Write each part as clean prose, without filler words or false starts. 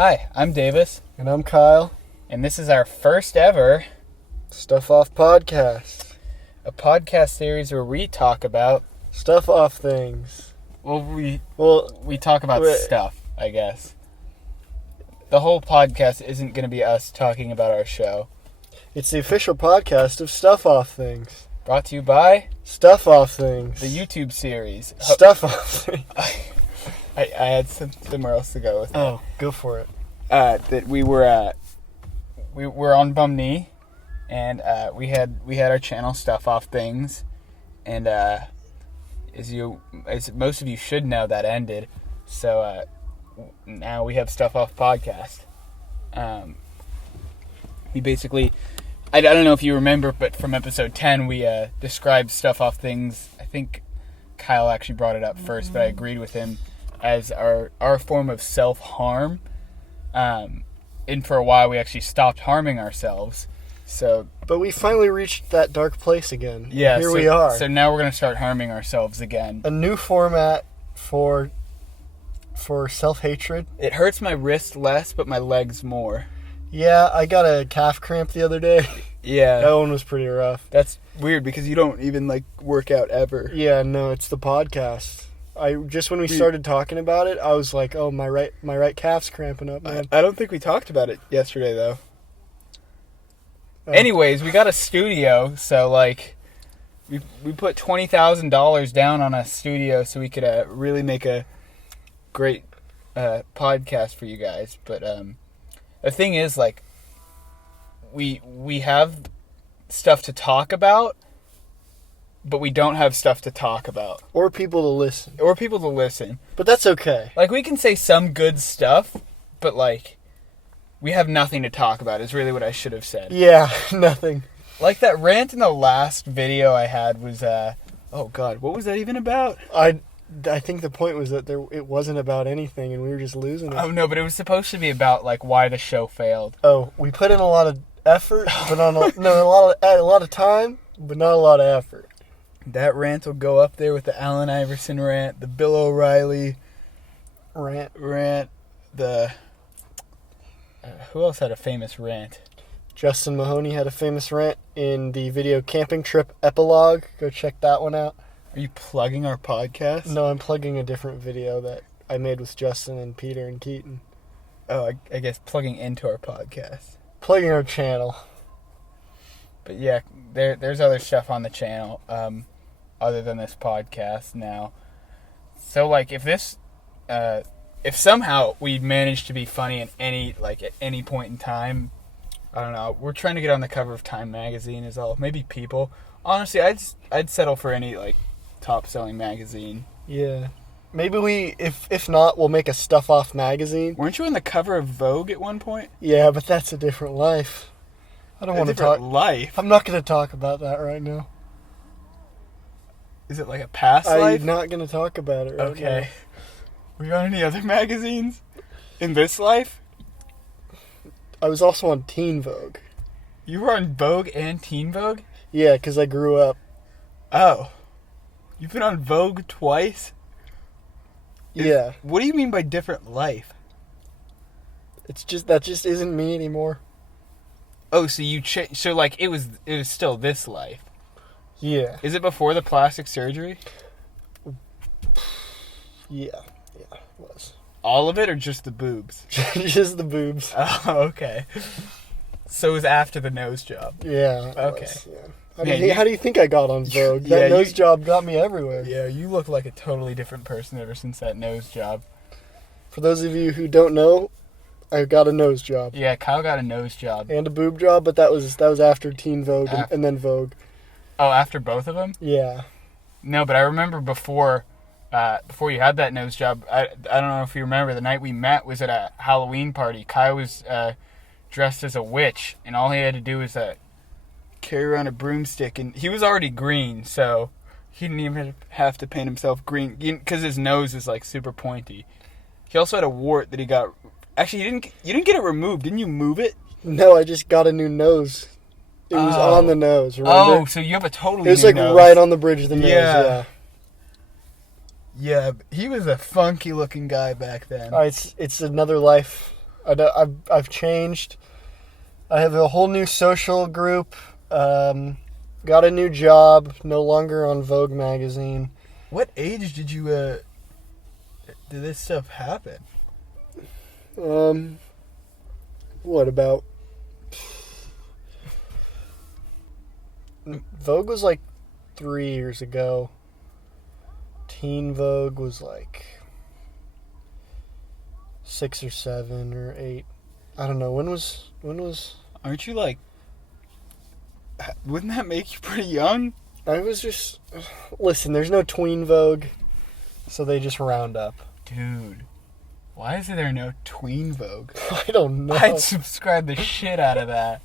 Hi, I'm Davis, And I'm Kyle. and this is our first ever Stuff Off Podcast. a podcast series where we talk about Stuff off things. we Well, talk about wait. stuff, I guess. The whole podcast isn't going to be us talking about our show. it's the official podcast of Stuff Off Things. Brought to you by Stuff Off Things. the YouTube series. Stuff Off Things. I had somewhere else to go with. Oh, go for it. That we were on Bum Knee, and we had our channel Stuff Off Things, and as most of you should know, that ended. So now we have Stuff Off Podcast. We basically, I don't know if you remember, but from episode 10 we described Stuff Off Things. I think Kyle actually brought it up first, but I agreed with him as our form of self-harm. And for a while we actually stopped harming ourselves. So But we finally reached that dark place again. yeah, Here we are. So now we're going to start harming ourselves again. A new format for self-hatred. It hurts my wrist less, but my legs more. Yeah, I got a calf cramp the other day. Yeah. That one was pretty rough. That's weird because you don't even work out ever. Yeah, no, it's the podcast. When we started talking about it, I was like, "Oh, my right calf's cramping up, man." I don't think we talked about it yesterday though. Oh. Anyways, we got a studio, so we put $20,000 down on a studio so we could really make a great podcast for you guys. But the thing is, we have stuff to talk about, but we don't have stuff to talk about Or people to listen. or people to listen. But that's okay. We can say some good stuff, but we have nothing to talk about is really what I should have said. Yeah, nothing. That rant in the last video I had was oh god, what was that even about? I think the point was that it wasn't about anything, and we were just losing it. Oh no, but it was supposed to be about why the show failed. Oh, we put in a lot of effort, but a lot of time, but not a lot of effort. That rant will go up there with the Allen Iverson rant, the Bill O'Reilly Rant. the who else had a famous rant? Justin Mahoney had a famous rant in the video Camping Trip Epilogue. Go check that one out. Are you plugging our podcast? No, I'm plugging a different video that I made with Justin and Peter and Keaton. Oh, I guess plugging into our podcast. Plugging our channel. But yeah, there's other stuff on the channel other than this podcast now. So if this if somehow we manage to be funny at any point in time, I don't know. We're trying to get on the cover of Time magazine is all. Maybe People. Honestly, I'd settle for any top selling magazine. Yeah. Maybe if not, we'll make a Stuff Off magazine. Weren't you on the cover of Vogue at one point? Yeah, but that's a different life. I don't want to talk. Life. I'm not going to talk about that right now. Is it a past life? I'm not going to talk about it right now. Okay. Were you on any other magazines in this life? I was also on Teen Vogue. You were on Vogue and Teen Vogue? Yeah, because I grew up. Oh. You've been on Vogue twice? Yeah. What do you mean by different life? That just isn't me anymore. Oh, so you so it was still this life. Yeah. Is it before the plastic surgery? Yeah. Yeah, it was. All of it or just the boobs? Just the boobs. Oh, okay. So it was after the nose job. Yeah. Okay. Yeah. How do you think I got on Vogue? Yeah, That nose job got me everywhere. Yeah, you look like a totally different person ever since that nose job. For those of you who don't know, I got a nose job. Yeah, Kyle got a nose job. And a boob job, but that was after Teen Vogue and then Vogue. Oh, after both of them? Yeah. No, but I remember before you had that nose job, I don't know if you remember, the night we met was at a Halloween party. Kyle was dressed as a witch, and all he had to do was carry around a broomstick, and he was already green, so he didn't even have to paint himself green, because his nose is super pointy. He also had a wart that he got. Actually, you didn't get it removed, didn't you? Move it? No, I just got a new nose. It was on the nose, remember? Oh, so you have a totally new nose. It was right on the bridge of the nose, yeah. Yeah, he was a funky looking guy back then. It's another life I've changed. I have a whole new social group. Got a new job. No longer on Vogue magazine. What age did you did this stuff happen? What about? Vogue was like 3 years ago. Teen Vogue was like 6 or 7 or 8. I don't know. When was? Aren't you like? Wouldn't that make you pretty young? I was just. Listen, there's no tween Vogue, so they just round up. Dude, why is there no tween Vogue? I don't know. I'd subscribe the shit out of that.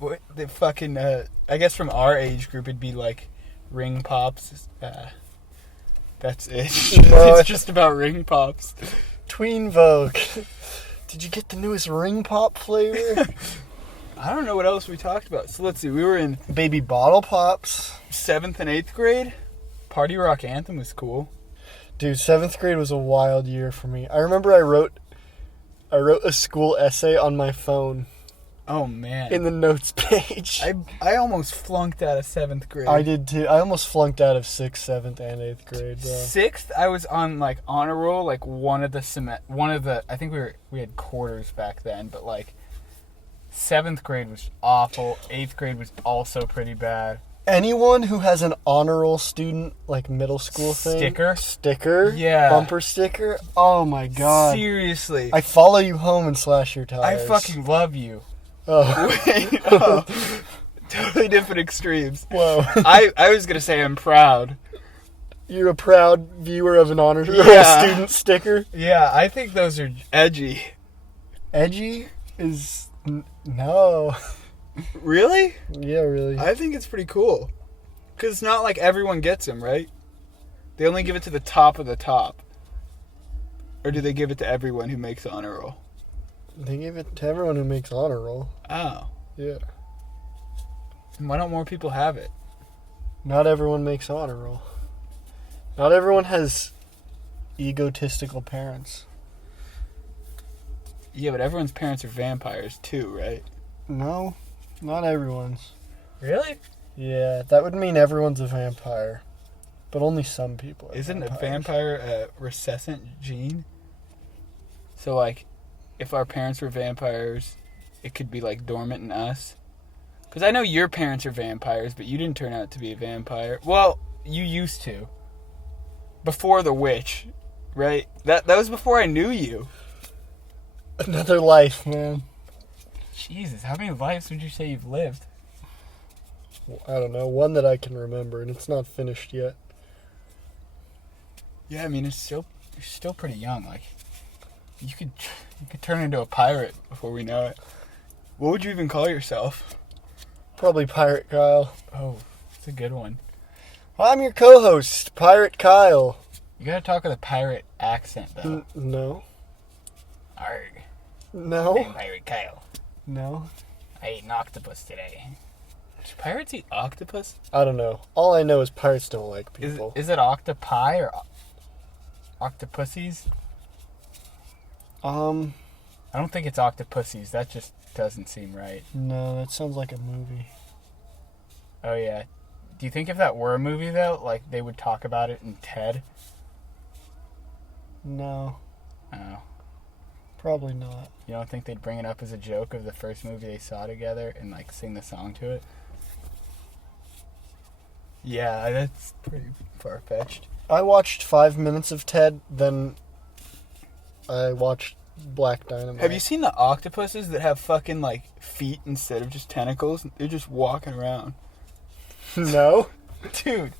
What the fucking? I guess from our age group, it'd be like ring pops. That's it. No, It's just about ring pops. Tween Vogue. Did you get the newest ring pop flavor? I don't know what else we talked about. So let's see. We were in Baby bottle pops. 7th and 8th grade. Party Rock Anthem was cool. Dude, 7th grade was a wild year for me. I remember I wrote a school essay on my phone Oh man. in the notes page. I almost flunked out of 7th grade. I did too. I almost flunked out of 6th, 7th, and 8th grade, bro. 6th, I was on like honor roll, like one of the I think we had quarters back then, but like 7th grade was awful. 8th grade was also pretty bad. Anyone who has an honor roll student, like middle school thing. Sticker? Yeah. Bumper sticker? Oh my god. Seriously. I follow you home and slash your I tires. fucking love you. Oh. Wait, oh, totally different extremes. Whoa. I was gonna say I'm proud. You're a proud viewer of an honor roll Yeah. student sticker? Yeah, I think those are edgy. Edgy is... No. Really? Yeah, really. I think it's pretty cool. Because it's not like everyone gets them, right? They only give it to the top of the top. Or do they give it to everyone who makes honor roll? They give it to everyone who makes honor roll. Oh. Yeah. And why don't more people have it? Not everyone makes honor roll. Not everyone has egotistical parents. Yeah, but everyone's parents are vampires too, right? No, not everyone's. Really? Yeah, that would mean everyone's a vampire. But only some people are Isn't vampires. a vampire a recessive gene? So, like, if our parents were vampires, it could be, like, dormant in us? Because I know your parents are vampires, but you didn't turn out to be a vampire. Well, you used to. Before the witch, right? That was before I knew you. Another life, man. Jesus, how many lives would you say you've lived? I don't know, one that I can remember, and it's not finished yet. Yeah, I mean, you're still pretty young. Like, you could turn into a pirate before we know it. What would you even call yourself? Probably Pirate Kyle. Oh, it's a good one. I'm your co-host, Pirate Kyle. You gotta talk with a pirate accent, though. No. Arg. No. I'm Pirate Kyle. No. I ate an octopus today. Do pirates eat octopus? I don't know. All I know is pirates don't like people. Is it octopi or octopussies? Um, I don't think it's octopussies. That just doesn't seem right. no, that sounds like a movie. Oh, yeah. Do you think if that were a movie, though, like, they would talk about it in TED? No, Oh. probably not. You don't think they'd bring it up as a joke of the first movie they saw together and, like, sing the song to it? Yeah, that's pretty far-fetched. I watched 5 minutes of Ted, then I watched Black Dynamite. Have you seen the octopuses that have fucking, like, feet instead of just tentacles? They're just walking around. No? Dude,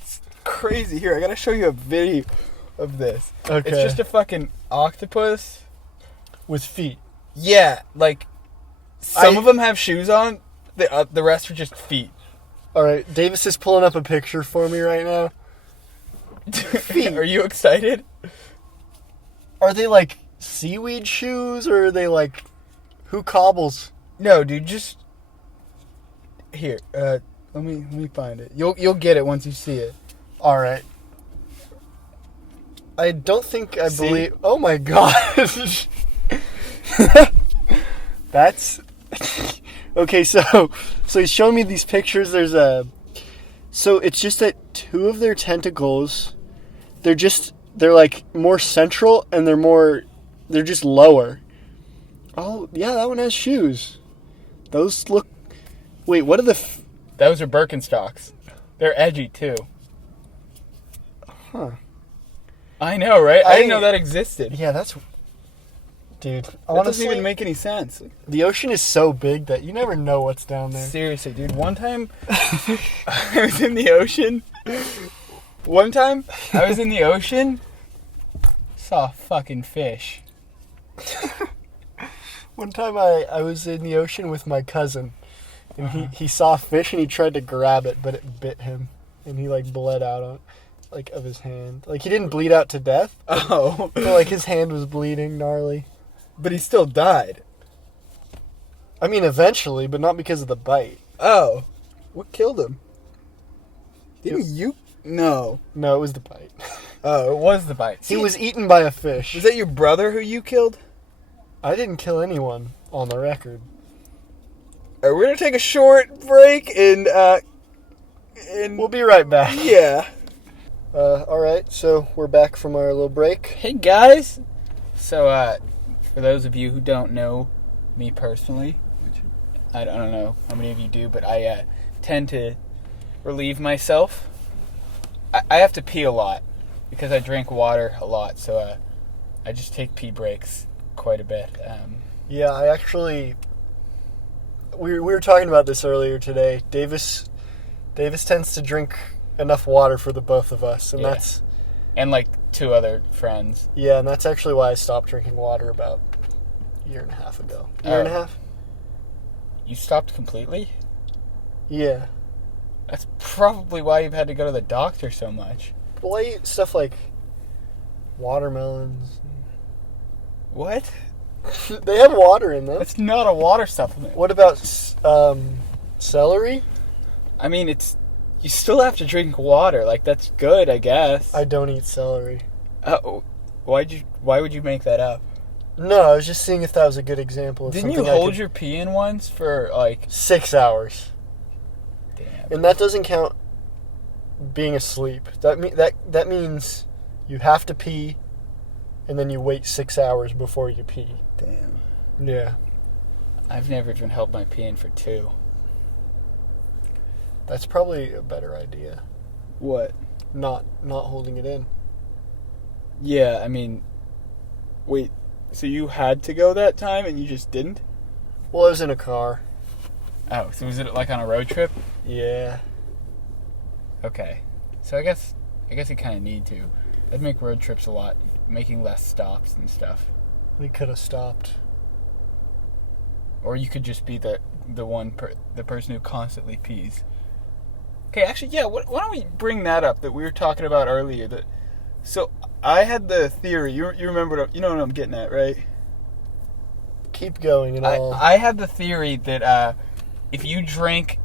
it's crazy. Here, I gotta show you a video of this. Okay. It's just a fucking octopus. With feet. Yeah, like, some of them have shoes on, the rest are just feet. Alright, Davis is pulling up a picture for me right now. Are you excited? Are they like seaweed shoes, or are they like... Who cobbles? No, dude, just... Here, let me find it. You'll get it once you see it. Alright. I don't think I See? believe. Oh my god. That's okay. So he's showing me these pictures. So it's just that two of their tentacles, they're like more central and they're just lower. Oh yeah, that one has shoes. Those look. Wait, what are the? Those are Birkenstocks. They're edgy too. Huh. I know, right? I didn't know that existed. Yeah, that's. Dude, That honestly, doesn't even make any sense. the ocean is so big that you never know what's down there. Seriously, dude. One time, I was in the ocean. Saw a fucking fish. One time I was in the ocean with my cousin, and he saw a fish and he tried to grab it, but it bit him, and he like bled out of his hand. Like he didn't bleed out to death, Oh. but like his hand was bleeding gnarly. But he still died. I mean, eventually, but not because of the bite. Oh. What killed him? Didn't you? No. No, it was the bite. Oh, it was the bite. He was eaten by a fish. Was that your brother who you killed? I didn't kill anyone, on the record. All right, we're gonna take a short break and We'll be right back. yeah. Alright, so we're back from our little break. Hey guys. So for those of you who don't know me personally, which I don't know how many of you do, but I tend to relieve myself. I have to pee a lot because I drink water a lot, so I just take pee breaks quite a bit. Yeah, I actually... We were talking about this earlier today. Davis tends to drink enough water for the both of us, and Yeah. that's... And like 2 other friends. Yeah, and that's actually why I stopped drinking water about a year and a half ago. Year and a half? You stopped completely? Yeah. That's probably why you've had to go to the doctor so much. Well, I eat stuff like watermelons. What? They have water in them. That's not a water supplement. What about celery? I mean, you still have to drink water. Like, that's good, I guess. I don't eat celery. Why would you make that up? No, I was just seeing if that was a good example of Didn't you something I hold could... your pee in once for, like... 6 hours. Damn. And that doesn't count being asleep. That means you have to pee, and then you wait 6 hours before you pee. Damn. Yeah. I've never even held my pee in for 2. That's probably a better idea. What? Not holding it in. Yeah, I mean... Wait, so you had to go that time and you just didn't? Well, I was in a car. Oh, so was it like on a road trip? Yeah. Okay. So I guess you kind of need to. That'd make road trips a lot, making less stops and stuff. We could have stopped. Or you could just be the person who constantly pees. Okay, actually, yeah. Why don't we bring that up that we were talking about earlier? So I had the theory. You remember? You know what I'm getting at, right? Keep going and all. I had the theory that if you drink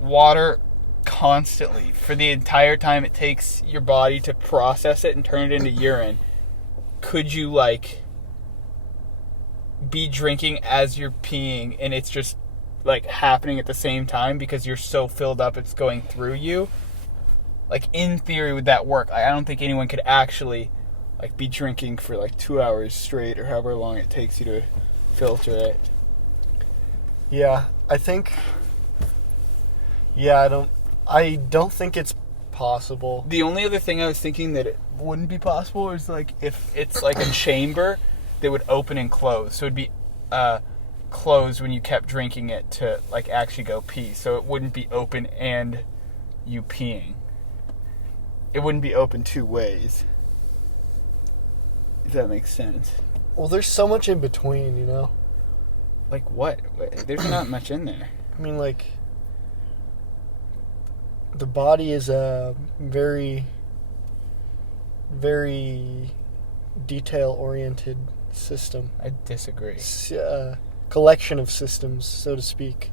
water constantly for the entire time it takes your body to process it and turn it into urine, could you like be drinking as you're peeing and it's just like happening at the same time because you're so filled up it's going through you? Like, in theory, would that work? I don't think anyone could actually like be drinking for like 2 hours straight or however long it takes you to filter it. Yeah, I think. Yeah, I don't think it's possible. The only other thing I was thinking that it wouldn't be possible is like if it's like a chamber that would open and close. So it'd be closed when you kept drinking it to like actually go pee. So it wouldn't be open and you peeing. It wouldn't be open 2 ways. If that makes sense. Well, there's so much in between, you know? Like what? There's not much in there. I mean, like, the body is a very, very detail-oriented system. I disagree. It's a collection of systems, so to speak.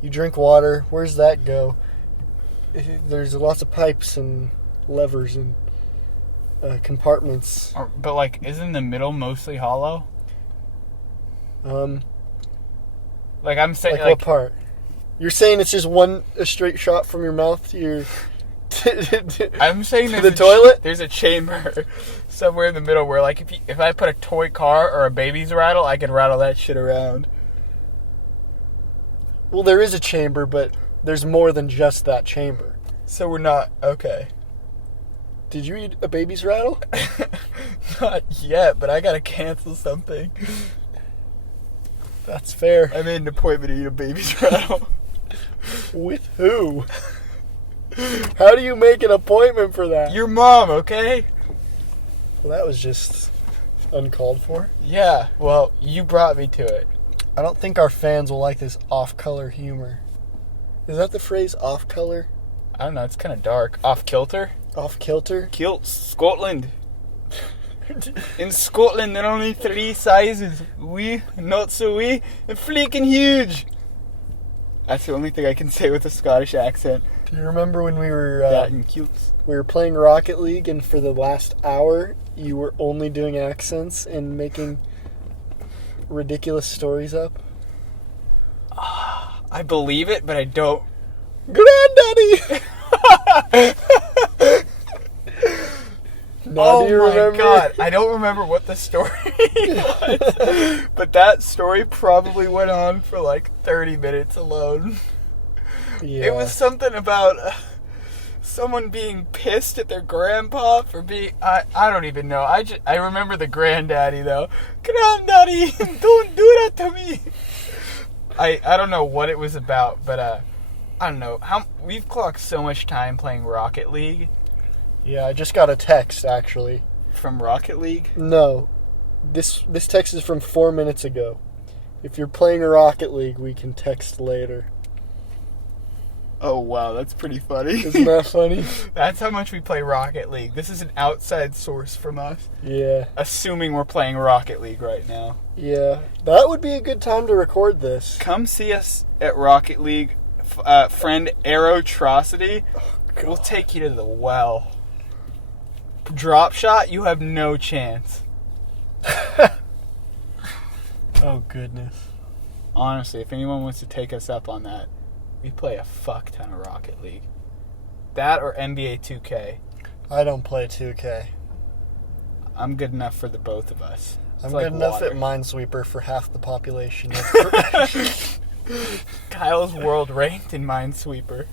You drink water, where's that go? There's lots of pipes and levers and compartments. But like, isn't the middle mostly hollow? Like I'm saying, Like what part? You're saying it's just a straight shot from your mouth to your... I'm saying to the toilet? There's a chamber somewhere in the middle where, like, if I put a toy car or a baby's rattle, I could rattle that shit around. Well, there is a chamber, but there's more than just that chamber. So we're not okay. Did you eat a baby's rattle? Not yet, but I gotta cancel something. That's fair. I made an appointment to eat a baby's rattle. With who? How do you make an appointment for that? Your mom, okay? Well, that was just uncalled for. Yeah, well, you brought me to it. I don't think our fans will like this off-color humor. Is that the phrase, off-color? I don't know, it's kind of dark. Off kilter? Off-kilter? Kilts, Scotland. In Scotland, there are only 3 sizes. Wee, not so wee, and fleeking huge. That's the only thing I can say with a Scottish accent. Do you remember when we were That and kilts. we were playing Rocket League, and for the last hour, you were only doing accents and making ridiculous stories up? I believe it, but I don't. Granddaddy! Now, Oh do you my remember? god, I don't remember what the story was. But that story probably went on for like 30 minutes alone. Yeah. It was something about someone being pissed at their grandpa for being... I don't even know. I remember the granddaddy, though. Granddaddy, don't do that to me. I don't know what it was about, but I don't know. We've clocked so much time playing Rocket League. Yeah, I just got a text, actually. From Rocket League? No. This text is from 4 minutes ago. If you're playing Rocket League, we can text later. Oh, wow, that's pretty funny. Isn't that funny? That's how much we play Rocket League. This is an outside source from us. Yeah. Assuming we're playing Rocket League right now. Yeah. That would be a good time to record this. Come see us at Rocket League. Friend Aerotrocity. We'll take you to the well. Drop shot, you have no chance. Oh, goodness. Honestly, if anyone wants to take us up on that, we play a fuck ton of Rocket League. That or NBA 2K. I don't play 2K. I'm good enough for the both of us. It's I'm like good enough water. at Minesweeper for half the population. Of Kyle's world ranked in Minesweeper.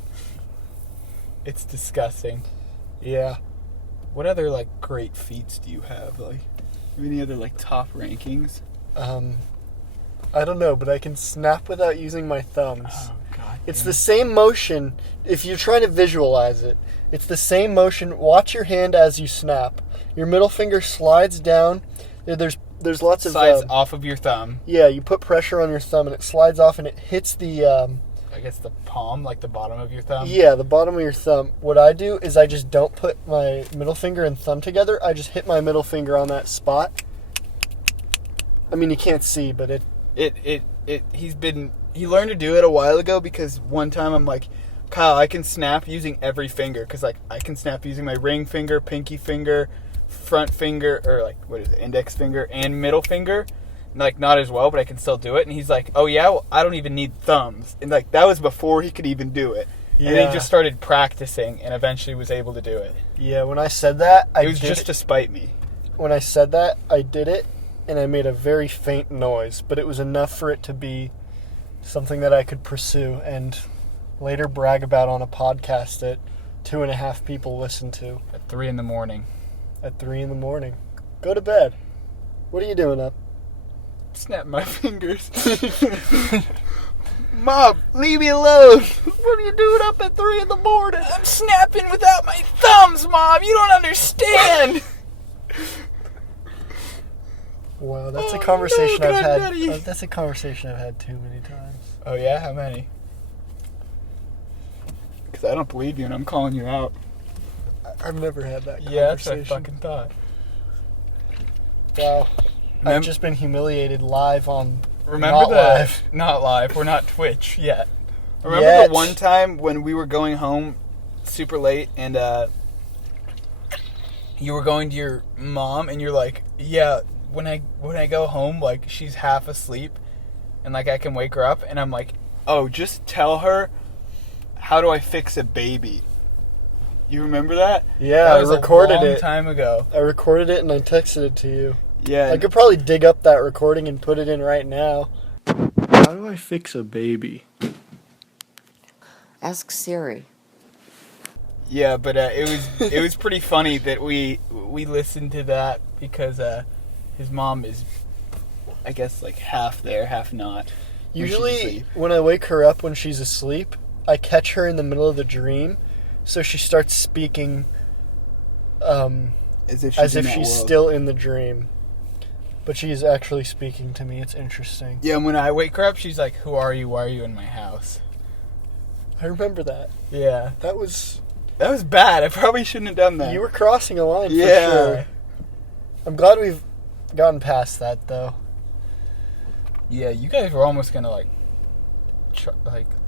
It's disgusting. Yeah. What other, like, great feats do you have? Like, any other, like, top rankings? I don't know, but I can snap without using my thumbs. Oh, God. It's the same motion. If you're trying to visualize it, it's the same motion. Watch your hand as you snap. Your middle finger slides down. There's lots of... Slides off of your thumb. Yeah, you put pressure on your thumb, and it slides off, and it hits the... I guess the palm, like the bottom of your thumb. Yeah, the bottom of your thumb. What I do is I just don't put my middle finger and thumb together. I just hit my middle finger on that spot. I mean, you can't see, but it... He learned to do it a while ago because one time I'm like, Kyle, I can snap using every finger. Because, like, I can snap using my ring finger, pinky finger, front finger, or, like, what is it, index finger, and middle finger. Like, not as well, but I can still do it. And he's like, oh, yeah? Well, I don't even need thumbs. And, like, that was before he could even do it. Yeah. And then he just started practicing and eventually was able to do it. Yeah, when I said that, It was just to spite me. When I said that, I did it, and I made a very faint noise. But it was enough for it to be something that I could pursue and later brag about on a podcast that 2.5 people listen to. At 3 in the morning. At 3 in the morning. Go to bed. What are you doing up? Snap my fingers. Mom, leave me alone. What are you doing up at 3 in the morning? I'm snapping without my thumbs, Mom. You don't understand. Wow, that's a conversation I've had. Daddy. That's a conversation I've had too many times. Oh yeah, how many? Because I don't believe you, and I'm calling you out. I've never had that conversation. Yeah, that's what I fucking thought. Wow. I've just been humiliated live on. Remember live. Not live. We're not Twitch yet. Remember the one time when we were going home super late and you were going to your mom and you're like, yeah, when I go home, like, she's half asleep and, like, I can wake her up. And I'm like, oh, just tell her, how do I fix a baby? You remember that? Yeah, that was I recorded a long it. time ago. I recorded it and I texted it to you. Yeah. I could probably dig up that recording and put it in right now. How do I fix a baby? Ask Siri. Yeah, but it was pretty funny that we listened to that because his mom is, I guess, like half there, half not. Usually, when I wake her up when she's asleep, I catch her in the middle of the dream, so she starts speaking as if she's still in the dream. But she is actually speaking to me. It's interesting. Yeah, and when I wake her up, she's like, "Who are you? Why are you in my house?" I remember that. Yeah. That was bad. I probably shouldn't have done that. You were crossing a line for sure. I'm glad we've gotten past that, though. Yeah, you guys were almost gonna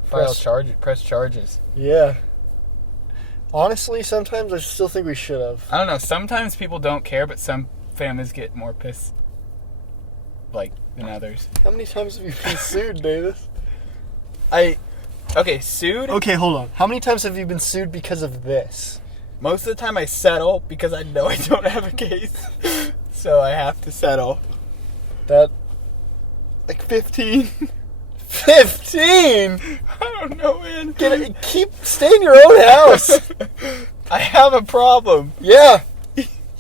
press charges. Yeah. Honestly, sometimes I still think we should have. I don't know. Sometimes people don't care, but some families get more pissed, than others. How many times have you been sued, Davis? Sued? Okay, hold on. How many times have you been sued because of this? Most of the time I settle because I know I don't have a case. So I have to settle. That... 15. 15?! I don't know, man. Stay in your own house! I have a problem. Yeah.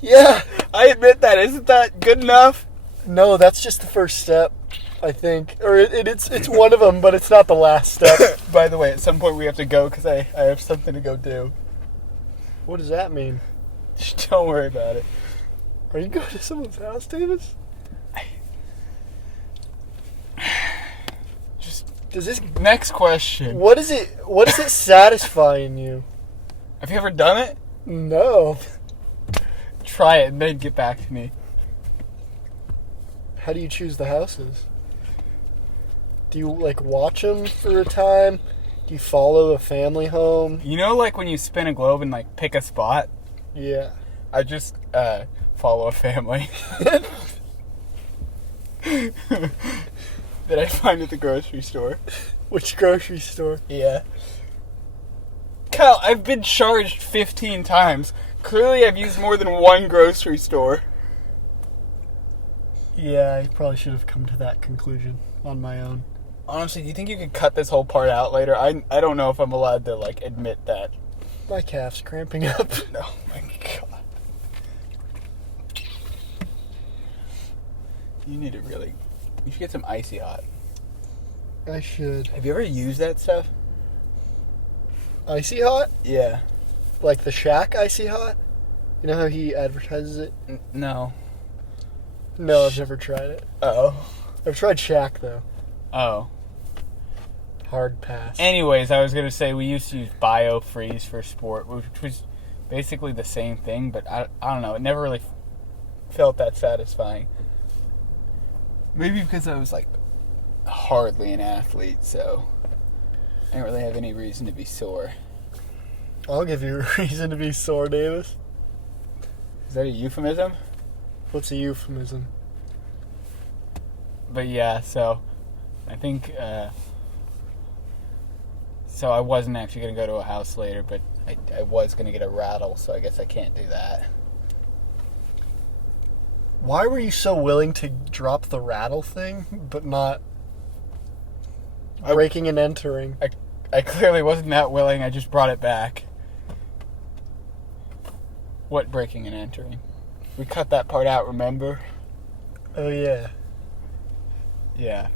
Yeah. I admit that. Isn't that good enough? No, that's just the first step, I think. Or it's one of them, but it's not the last step. By the way, at some point we have to go because I have something to go do. What does that mean? Don't worry about it. Are you going to someone's house, Davis? Does this... Next question. What is it satisfy in you? Have you ever done it? No. Try it and then get back to me. How do you choose the houses? Do you, watch them for a time? Do you follow a family home? You know, when you spin a globe and, pick a spot? Yeah. I just, follow a family. That I find at the grocery store. Which grocery store? Yeah. Kyle, I've been charged 15 times. Clearly I've used more than one grocery store. Yeah, I probably should have come to that conclusion on my own. Honestly, do you think you could cut this whole part out later? I don't know if I'm allowed to, admit that. My calf's cramping up. Oh my god. You should get some Icy Hot. I should. Have you ever used that stuff? Icy Hot? Yeah. Like the Shaq Icy Hot? You know how he advertises it? No. No, I've never tried it. Oh. I've tried Shaq, though. Oh. Hard pass. Anyways, I was going to say we used to use BioFreeze for sport, which was basically the same thing, but I don't know. It never really felt that satisfying. Maybe because I was, hardly an athlete, so I didn't really have any reason to be sore. I'll give you a reason to be sore, Davis. Is that a euphemism? What's a euphemism? But yeah, so I think, so I wasn't actually going to go to a house later, but I was going to get a rattle, so I guess I can't do that. Why were you so willing to drop the rattle thing, but not breaking and entering? I clearly wasn't that willing, I just brought it back. What breaking and entering? We cut that part out, remember? Oh, yeah. Yeah.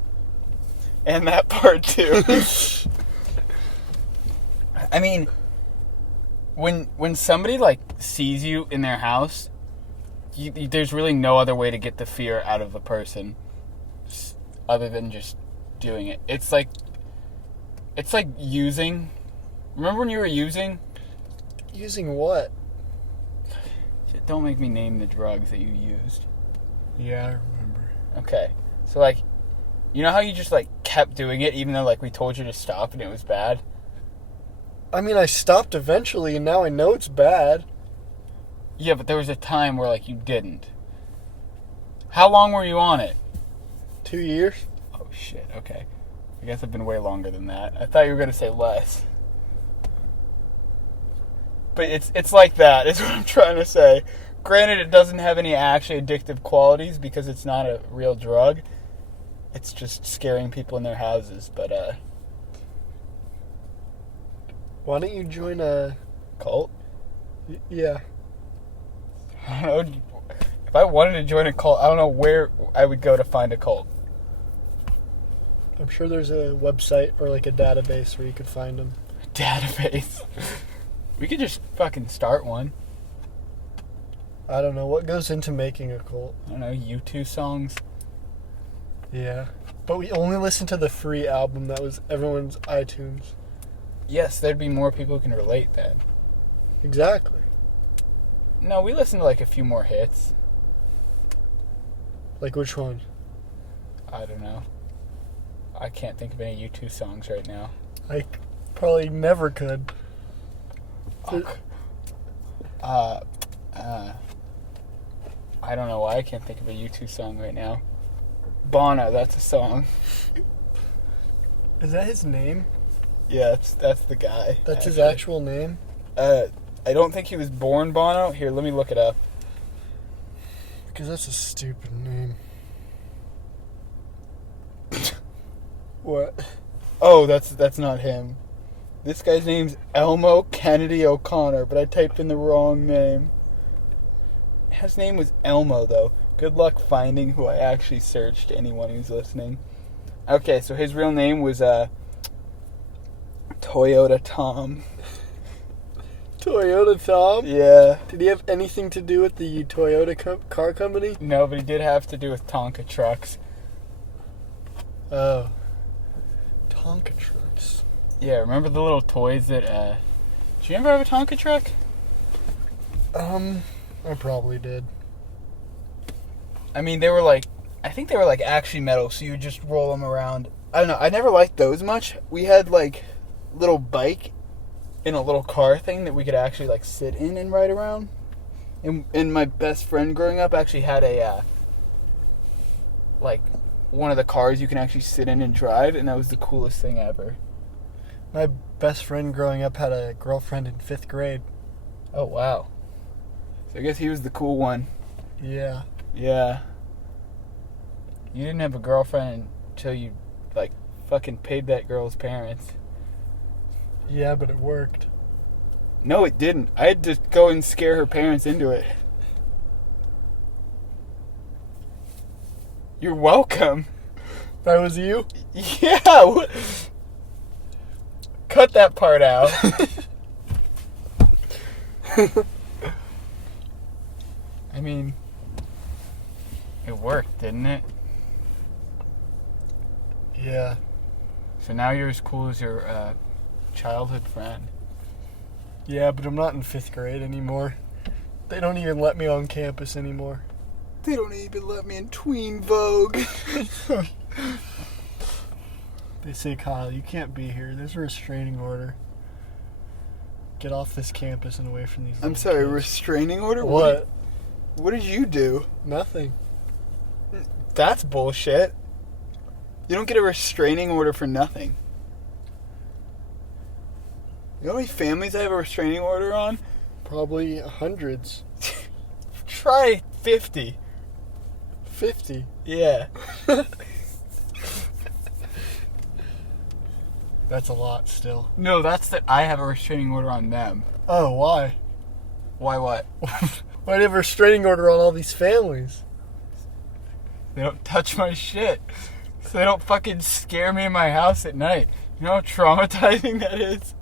And that part, too. I mean, when somebody, sees you in their house, there's really no other way to get the fear out of a person other than just doing it. It's like using... Remember when you were using? Using what? Don't make me name the drugs that you used. Yeah, I remember. Okay. So, you know how you just, kept doing it even though, we told you to stop and it was bad? I mean, I stopped eventually and now I know it's bad. Yeah, but there was a time where, like, you didn't. How long were you on it? 2 years. Oh, shit. Okay. I guess I've been way longer than that. I thought you were going to say less. But it's like that, is what I'm trying to say. Granted, it doesn't have any actually addictive qualities because it's not a real drug. It's just scaring people in their houses. But, Why don't you join a cult? Yeah. I don't know. If I wanted to join a cult, I don't know where I would go to find a cult. I'm sure there's a website or like a database where you could find them. Database. We could just fucking start one. I don't know what goes into making a cult. I don't know, U2 songs. Yeah. But we only listened to the free album that was everyone's iTunes. Yes, there'd be more people who can relate then. Exactly. No, we listened to like a few more hits. Like which one? I don't know. I can't think of any U2 songs right now. I probably never could. Fuck. I don't know why I can't think of a U2 song right now. Bono, that's a song. Is that his name? Yeah, that's the guy. That's his actual name? I don't think he was born Bono. Here, let me look it up. Because that's a stupid name. What? Oh, that's not him. This guy's name's Elmo Kennedy O'Connor, but I typed in the wrong name. His name was Elmo, though. Good luck finding who I actually searched, anyone who's listening. Okay, so his real name was Toyota Tom. Toyota Tom? Yeah. Did he have anything to do with the Toyota car company? No, but he did have to do with Tonka trucks. Oh. Tonka trucks. Yeah, remember the little toys that, did you ever have a Tonka truck? I probably did. I mean, they were like, I think they were like actually metal, so you would just roll them around. I don't know, I never liked those much. We had like little bike in a little car thing that we could actually like sit in and ride around. And my best friend growing up actually had a, like, one of the cars you can actually sit in and drive, and that was the coolest thing ever. My best friend growing up had a girlfriend in 5th grade. Oh, wow. So I guess he was the cool one. Yeah. Yeah. You didn't have a girlfriend until you, like, fucking paid that girl's parents. Yeah, but it worked. No, it didn't. I had to go and scare her parents into it. You're welcome. That was you? Yeah. Cut that part out. I mean, it worked, didn't it? Yeah. So now you're as cool as your childhood friend. Yeah, but I'm not in 5th grade anymore. They don't even let me on campus anymore. They don't even let me in tween Vogue. They say, Kyle, you can't be here. There's a restraining order. Get off this campus and away from these I'm little sorry, kids. restraining order? What? What did you do? Nothing. That's bullshit. You don't get a restraining order for nothing. You know how many families I have a restraining order on? Probably hundreds. Try 50. 50. Yeah. That's a lot still. No, that's that I have a restraining order on them. Oh, why? Why what? Why do you have a restraining order on all these families? They don't touch my shit. So they don't fucking scare me in my house at night. You know how traumatizing that is?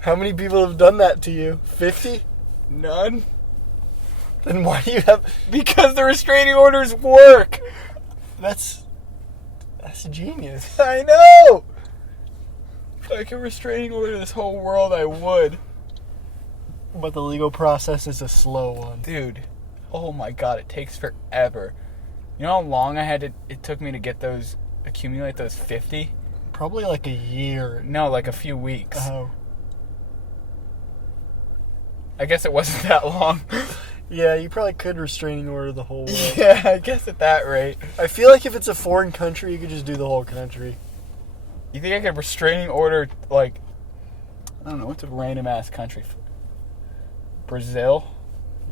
How many people have done that to you? 50? None. Then why do you have... Because the restraining orders work. That's genius. I know. If I could restraining order this whole world, I would. But the legal process is a slow one. Dude, oh my god, it takes forever. You know how long it took me to accumulate those 50? Probably like a year. No, like a few weeks. Oh. I guess it wasn't that long. Yeah, you probably could restraining order the whole way. Yeah, I guess at that rate. I feel like if it's a foreign country, you could just do the whole country. You think I could restraining order, like, I don't know, what's a random ass country? Brazil?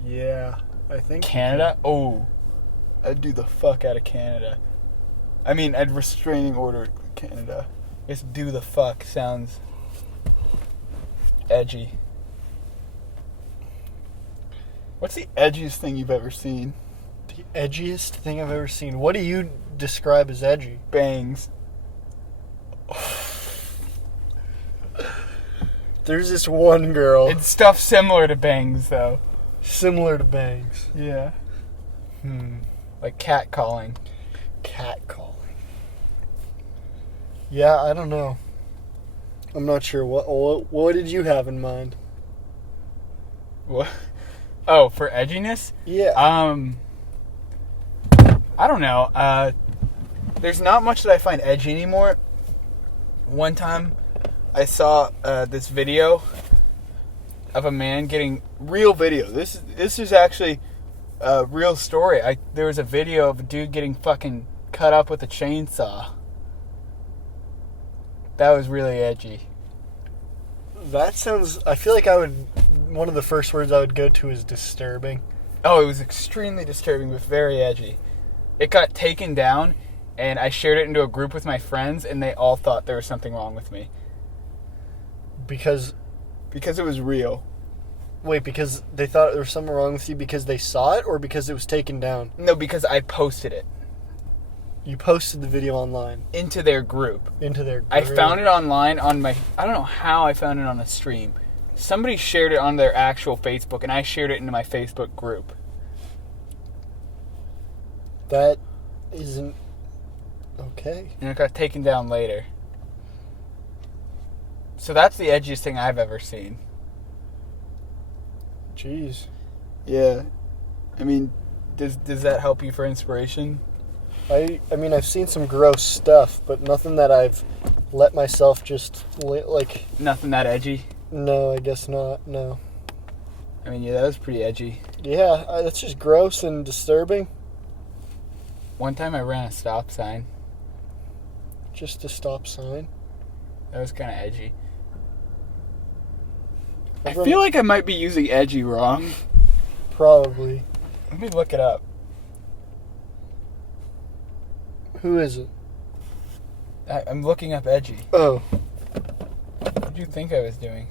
Yeah, I think Canada? Oh, I'd do the fuck out of Canada. I mean, I'd restraining order Canada. I guess do the fuck sounds edgy. What's the edgiest thing you've ever seen? The edgiest thing I've ever seen. What do you describe as edgy? Bangs. There's this one girl. It's stuff similar to bangs, though. Similar to bangs. Yeah. Like catcalling. Catcalling. Yeah, I don't know. I'm not sure. What did you have in mind? What? Oh, for edginess? Yeah. I don't know. There's not much that I find edgy anymore. One time, I saw this video of a man getting real video. This is actually a real story. There was a video of a dude getting fucking cut up with a chainsaw. That was really edgy. That sounds... I feel like one of the first words I would go to is disturbing. Oh, it was extremely disturbing, but very edgy. It got taken down, and I shared it into a group with my friends, and they all thought there was something wrong with me. Because it was real. Wait, because they thought there was something wrong with you because they saw it, or because it was taken down? No, because I posted it. You posted the video online. Into their group. Into their group. I found it online on my... I don't know how I found it on a stream. Somebody shared it on their actual Facebook, and I shared it into my Facebook group. That isn't... okay. And it got taken down later. So that's the edgiest thing I've ever seen. Jeez. Yeah. I mean, does that help you for inspiration? I mean, I've seen some gross stuff, but nothing that I've let myself just, like... Nothing that edgy? No, I guess not, no. I mean, yeah, that was pretty edgy. Yeah, that's just gross and disturbing. One time I ran a stop sign. Just a stop sign? That was kind of edgy. I feel like I might be using edgy wrong. Probably. Let me look it up. Who is it? I'm looking up edgy. Oh. What did you think I was doing?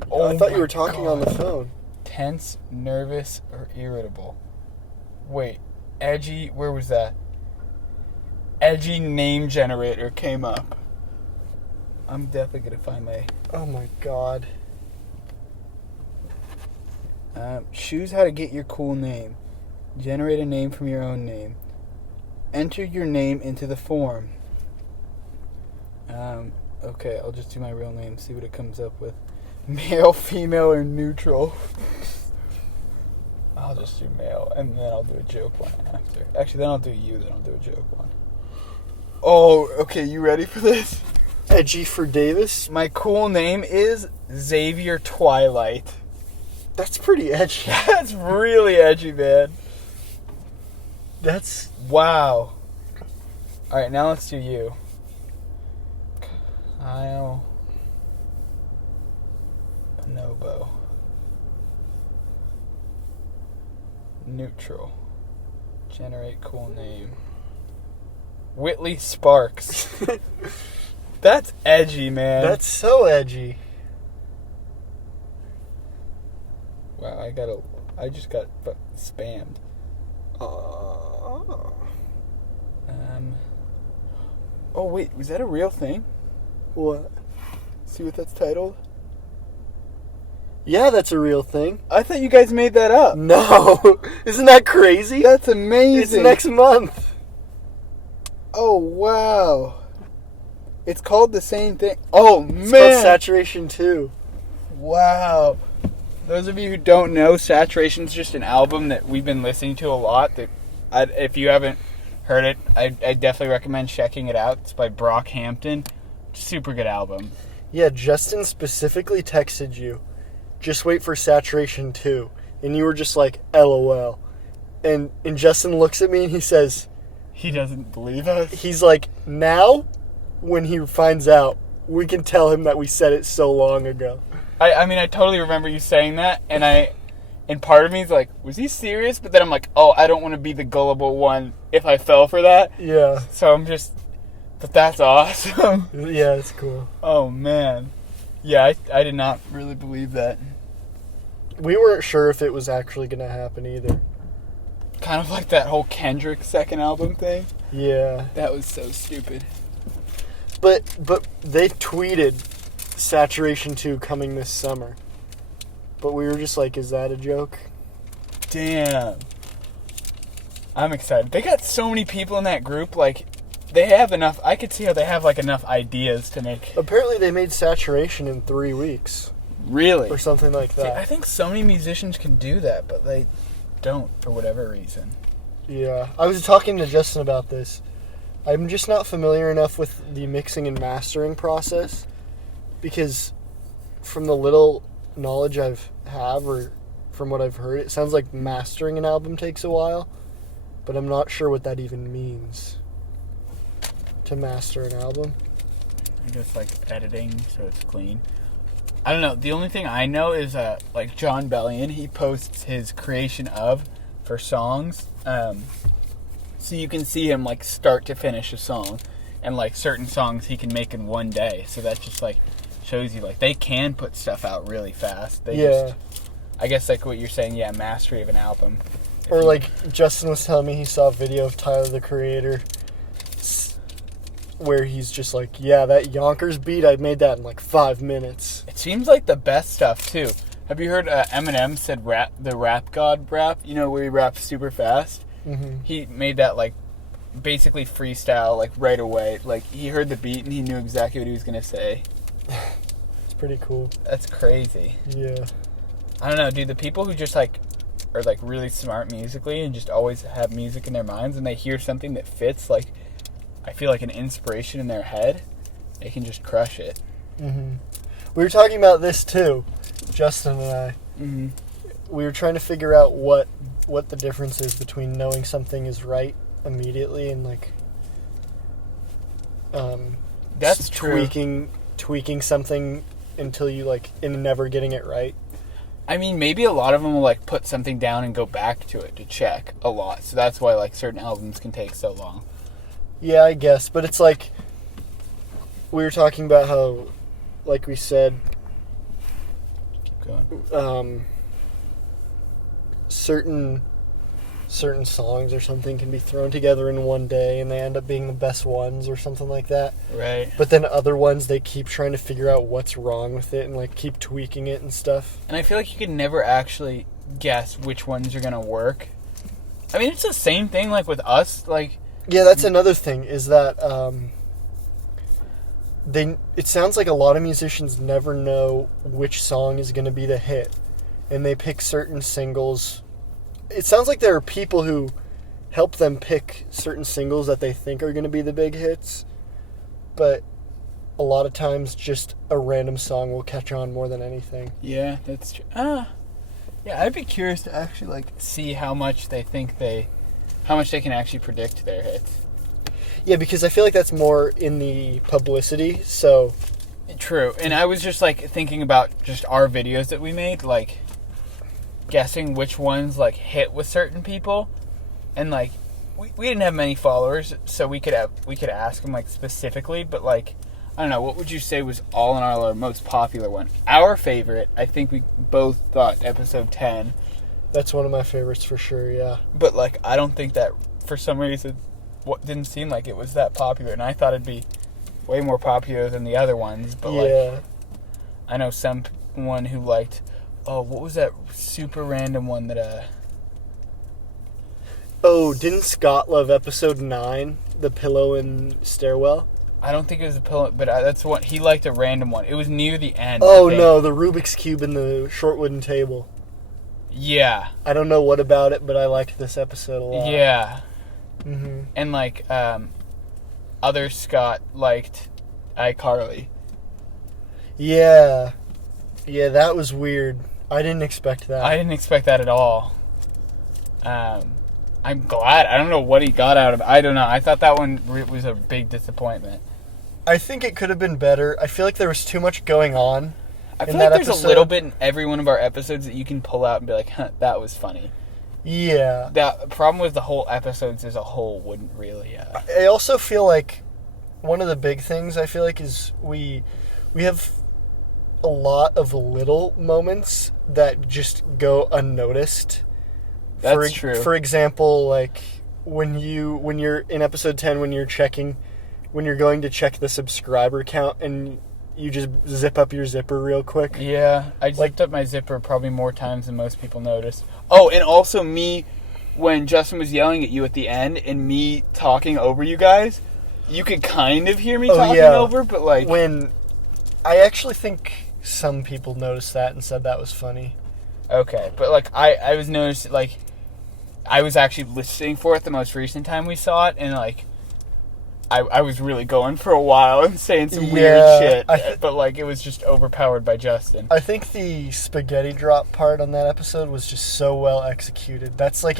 I thought you were talking on the phone. Tense, nervous, or irritable. Wait, edgy, where was that? Edgy name generator came up. I'm definitely going to find my... Oh my god. Choose how to get your cool name. Generate a name from your own name. Enter your name into the form. Okay, I'll just do my real name, see what it comes up with. Male, female, or neutral. I'll just do male, and then I'll do a joke one after. Actually, then I'll do you, then I'll do a joke one. Oh, okay, you ready for this? Edgy for Davis? My cool name is Xavier Twilight. That's pretty edgy. That's really edgy, man. That's... Wow. Alright, now let's do you. Kyle Nobo. Neutral. Generate cool name. Whitley Sparks. That's edgy, man. That's so edgy. Wow, I just got spammed. Oh wait, was that a real thing? What? See what that's titled? Yeah, that's a real thing. I thought you guys made that up. No. Isn't that crazy? That's amazing. It's next month. Oh, wow. It's called the same thing. Oh, It's man. called Saturation 2. Wow. Those of you who don't know, Saturation's just an album that we've been listening to a lot. That if you haven't heard it, I definitely recommend checking it out. It's by Brockhampton. Super good album. Yeah, Justin specifically texted you just wait for Saturation 2. And you were just like, LOL. And Justin looks at me and he says, He doesn't believe us. he's like, now, when he finds out, we can tell him that we said it so long ago. I mean, I totally remember you saying that, and part of me is like, was he serious? But then I'm like, oh, I don't want to be the gullible one if I fell for that. Yeah. So but that's awesome. Yeah, it's cool. Oh, man. Yeah, I did not really believe that. We weren't sure if it was actually going to happen either. Kind of like that whole Kendrick second album thing. Yeah. That was so stupid. But they tweeted Saturation 2 coming this summer. But we were just like, is that a joke? Damn. I'm excited. They got so many people in that group, like, they have enough, I could see how they have, like, enough ideas to make. Apparently they made Saturation in 3 weeks. Really? Or something like See, that. I think so many musicians can do that, but they don't for whatever reason. Yeah. I was talking to Justin about this. I'm just not familiar enough with the mixing and mastering process, because from the little knowledge or from what I've heard, it sounds like mastering an album takes a while, but I'm not sure what that even means, to master an album. I guess, like, editing so it's clean. I don't know. The only thing I know is, like, John Bellion, he posts his creation of for songs. So you can see him, like, start to finish a song. And, like, certain songs he can make in one day. So that just, like, shows you, like, they can put stuff out really fast. I guess, like what you're saying, yeah, mastery of an album. Or, like, Justin was telling me he saw a video of Tyler, the Creator, where he's just like, yeah, that Yonkers beat, I made that in, like, 5 minutes. It seems like the best stuff, too. Have you heard Eminem said the rap god rap? You know, where he raps super fast? Mm-hmm. He made that, like, basically freestyle, like, right away. Like, he heard the beat and he knew exactly what he was going to say. It's pretty cool. That's crazy. Yeah. I don't know, dude. The people who just, like, are, like, really smart musically and just always have music in their minds and they hear something that fits, like, I feel like an inspiration in their head, they can just crush it. Mm-hmm. We were talking about this, too, Justin and I. Mm-hmm. We were trying to figure out what the difference is between knowing something is right immediately and, like, That's true. tweaking something until you, like, and never getting it right. I mean, maybe a lot of them will, like, put something down and go back to it to check a lot. So that's why, like, certain albums can take so long. Yeah, I guess. But it's like, we were talking about how, like we said, Keep going. Certain songs or something can be thrown together in one day and they end up being the best ones or something like that. Right. But then other ones, they keep trying to figure out what's wrong with it and, like, keep tweaking it and stuff. And I feel like you can never actually guess which ones are going to work. I mean, it's the same thing, like, with us, like... Yeah, that's another thing, is that it sounds like a lot of musicians never know which song is going to be the hit. And they pick certain singles. It sounds like there are people who help them pick certain singles that they think are going to be the big hits. But a lot of times just a random song will catch on more than anything. Yeah, that's true. Yeah, I'd be curious to actually, like, see how much they can actually predict their hits. Yeah, because I feel like that's more in the publicity, so... True. And I was just, like, thinking about just our videos that we made, like, guessing which ones, like, hit with certain people. And, like, we didn't have many followers, so we could ask them, like, specifically, but, like, I don't know, what would you say was all in all our most popular one? Our favorite, I think we both thought episode 10. That's one of my favorites for sure, yeah. But, like, I don't think that, for some reason, what didn't seem like it was that popular. And I thought it'd be way more popular than the other ones. But, like, I know someone who liked, what was that super random one that, Oh, didn't Scott love episode 9, the pillow and stairwell? I don't think it was a pillow, but that's what he liked, a random one. It was near the end. Oh, no, the Rubik's Cube and the short wooden table. Yeah. I don't know what about it, but I liked this episode a lot. Yeah. Mm-hmm. And, like, other Scott liked iCarly. Yeah. Yeah, that was weird. I didn't expect that. I didn't expect that at all. I'm glad. I don't know what he got out of it. I don't know. I thought that one was a big disappointment. I think it could have been better. I feel like there was too much going on. I feel like there's a little bit in every one of our episodes that you can pull out and be like, huh, that was funny. Yeah. The problem with the whole episodes as a whole wouldn't really... I also feel like one of the big things I feel like is we have a lot of little moments that just go unnoticed. That's true. For example, like when you're in episode 10, when you're going to check the subscriber count and you just zip up your zipper real quick. Yeah, I zipped up my zipper probably more times than most people noticed. Oh, and also me, when Justin was yelling at you at the end and me talking over you guys, you could kind of hear me talking over, but like... When I actually think some people noticed that and said that was funny. Okay, but like I was noticing, like, I was actually listening for it the most recent time we saw it, and like I was really going for a while and saying some weird shit, but like it was just overpowered by Justin. I think the spaghetti drop part on that episode was just so well executed. That's like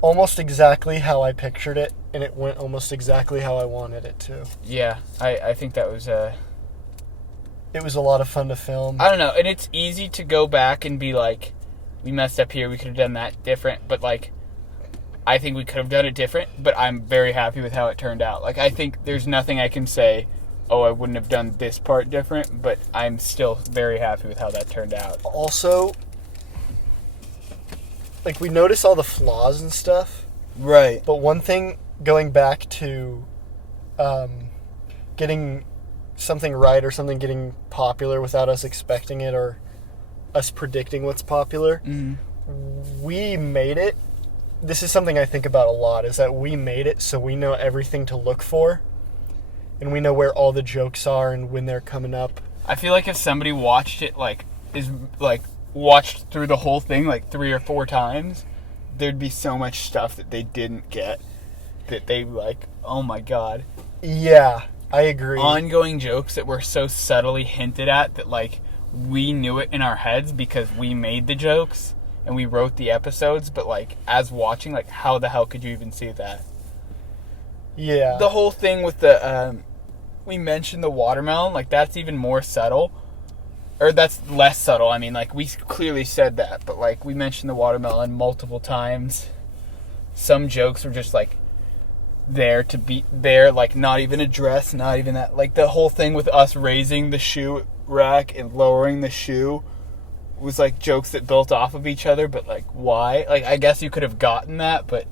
almost exactly how I pictured it, and it went almost exactly how I wanted it to. Yeah, I think that was It was a lot of fun to film. I don't know, and it's easy to go back and be like, we messed up here, we could have done that different, but like, I think we could have done it different, but I'm very happy with how it turned out. Like, I think there's nothing I can say, oh, I wouldn't have done this part different, but I'm still very happy with how that turned out. Also, like, we notice all the flaws and stuff. Right. But one thing, going back to getting something right or something getting popular without us expecting it or us predicting what's popular, we made it. This is something I think about a lot, is that we made it so we know everything to look for, and we know where all the jokes are and when they're coming up. I feel like if somebody watched it, watched through the whole thing like 3 or 4 times, there'd be so much stuff that they didn't get that they like, oh my god. Yeah, I agree. Ongoing jokes that were so subtly hinted at that like we knew it in our heads because we made the jokes and we wrote the episodes, but like as watching, like how the hell could you even see that? Yeah. The whole thing with the we mentioned the watermelon, like that's even more subtle. Or that's less subtle. I mean, like we clearly said that, but like we mentioned the watermelon multiple times. Some jokes were just like there to be there, like not even addressed, not even that. Like the whole thing with us raising the shoe rack and lowering the shoe was like jokes that built off of each other, but like why? Like I guess you could have gotten that, but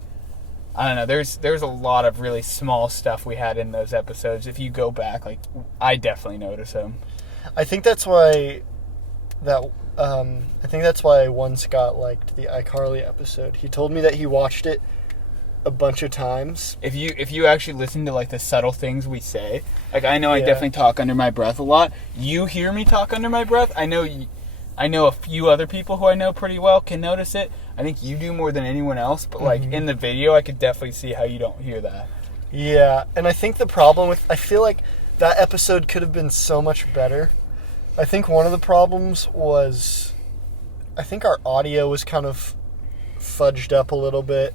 I don't know. There's a lot of really small stuff we had in those episodes. If you go back, like I definitely notice them. I think that's why one Scott liked the iCarly episode. He told me that he watched it a bunch of times. If you actually listen to like the subtle things we say, like I know I definitely talk under my breath a lot. You hear me talk under my breath. I know a few other people who I know pretty well can notice it. I think you do more than anyone else, but like in the video I could definitely see how you don't hear that. Yeah, and I think the problem with, I feel like that episode could have been so much better. I think one of the problems was, I think our audio was kind of fudged up a little bit,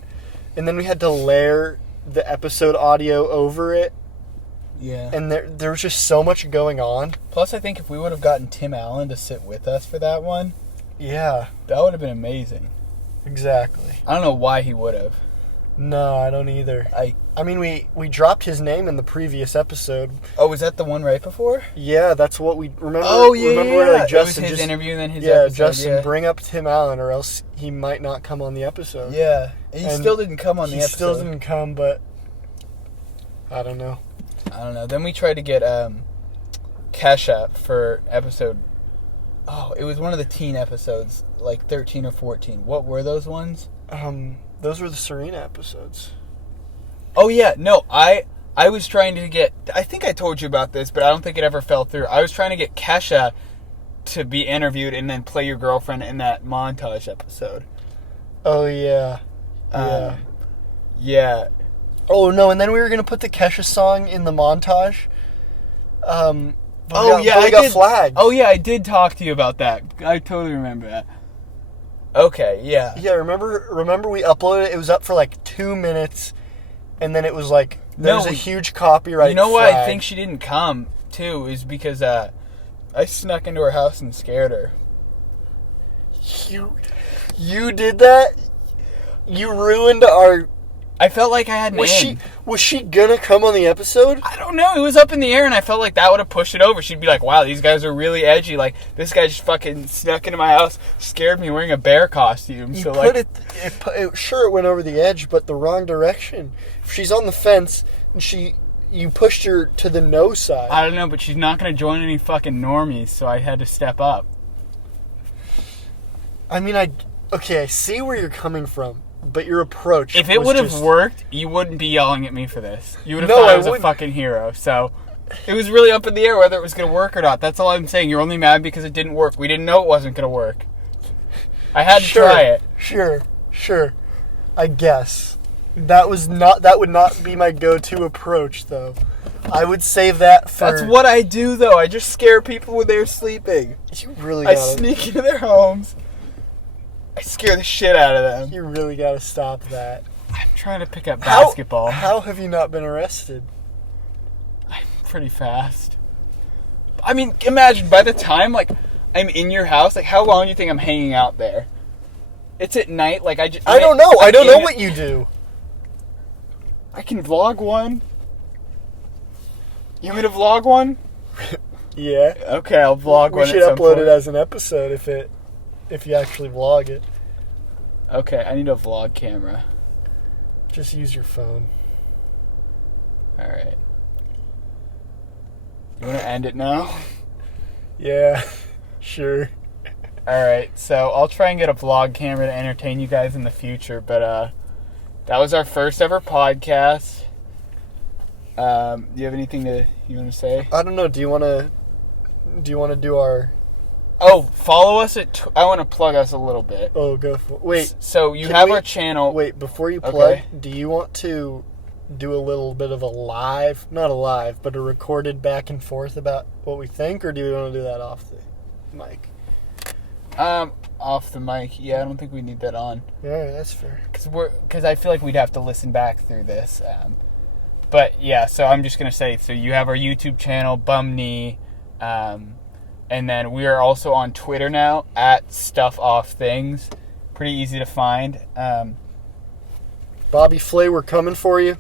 and then we had to layer the episode audio over it. Yeah. And there was just so much going on. Plus, I think if we would have gotten Tim Allen to sit with us for that one, yeah, that would have been amazing. Exactly. I don't know why he would have. No, I don't either. I mean, we dropped his name in the previous episode. Oh, was that the one right before? Yeah, that's what we remember. Oh, yeah, remember yeah. Where, like, Justin it was his just, interview and then his episode. Justin, bring up Tim Allen or else he might not come on the episode. Yeah, and he still didn't come on the episode. He still didn't come, but I don't know. Then we tried to get Kesha for episode... Oh, it was one of the teen episodes, like 13 or 14. What were those ones? Those were the Serena episodes. Oh, yeah. No, I was trying to get... I think I told you about this, but I don't think it ever fell through. I was trying to get Kesha to be interviewed and then play your girlfriend in that montage episode. Oh, yeah. Yeah. Yeah. Oh, no, and then we were going to put the Kesha song in the montage. Billy got flagged. Oh yeah, I did talk to you about that. I totally remember that. Okay, yeah. Yeah, remember we uploaded it? It was up for like 2 minutes, and then it was like, there was a huge copyright You know why flag. I think she didn't come, too, is because I snuck into her house and scared her. You did that? You ruined our... I felt like I had an in. Was she gonna come on the episode? I don't know. It was up in the air, and I felt like that would have pushed it over. She'd be like, wow, these guys are really edgy. Like, this guy just fucking snuck into my house, scared me wearing a bear costume. You so, put like, sure, it went over the edge, but the wrong direction. If she's on the fence, and you pushed her to the no side. I don't know, but she's not going to join any fucking normies, so I had to step up. I mean, I see where you're coming from, but your approach. If it would have worked, you wouldn't be yelling at me for this. You would have No, thought I I was a wouldn't. fucking hero. So it was really up in the air whether it was going to work or not. That's all I'm saying. You're only mad because it didn't work. We didn't know it wasn't going to work. I had to try it. Sure. I guess that would not be my go-to approach, though. I would save that for. That's what I do, though. I just scare people when they're sleeping. You really I gotta. sneak into their homes. I scare the shit out of them. You really gotta stop that. I'm trying to pick up basketball. How have you not been arrested? I'm pretty fast. I mean, imagine by the time like I'm in your house, like how long do you think I'm hanging out there? It's at night. Like I don't know. I don't know what you do. I can vlog one. You want me to vlog one? Yeah. Okay, I'll vlog one. We should upload it as an episode if you actually vlog it. Okay, I need a vlog camera. Just use your phone. Alright. You want to end it now? Yeah, sure. Alright, so I'll try and get a vlog camera to entertain you guys in the future, but that was our first ever podcast. Do you have anything you want to say? I don't know. Do you want to do our... Oh, follow us at... I want to plug us a little bit. Oh, go for it. Wait. So you have our channel... Wait, before you plug, Okay. do you want to do a little bit of a live, not a live, but a recorded back and forth about what we think, or do you want to do that off the mic? Off the mic. Yeah, I don't think we need that on. Yeah, that's fair. Because I feel like we'd have to listen back through this. But yeah, so I'm just gonna say, so you have our YouTube channel, Bum Knee, and then we are also on Twitter now at Stuff Off Things. Pretty easy to find. Bobby Flay, we're coming for you.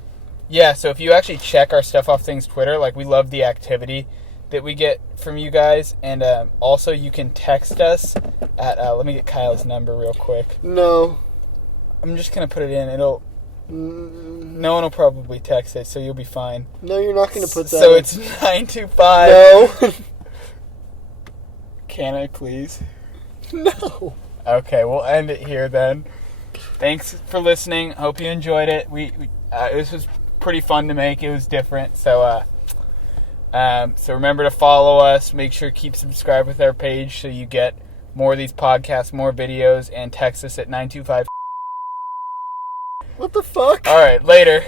Yeah, so if you actually check our Stuff Off Things Twitter, like we love the activity that we get from you guys, and also you can text us at. Let me get Kyle's number real quick. No. I'm just gonna put it in. No one will probably text it, so you'll be fine. No, you're not going to put that So in. it's 925. No. Can I please? No. Okay, we'll end it here then. Thanks for listening. Hope you enjoyed it. This was pretty fun to make. It was different. So remember to follow us. Make sure to keep subscribed with our page so you get more of these podcasts, more videos, and text us at 925. What the fuck? All right, later.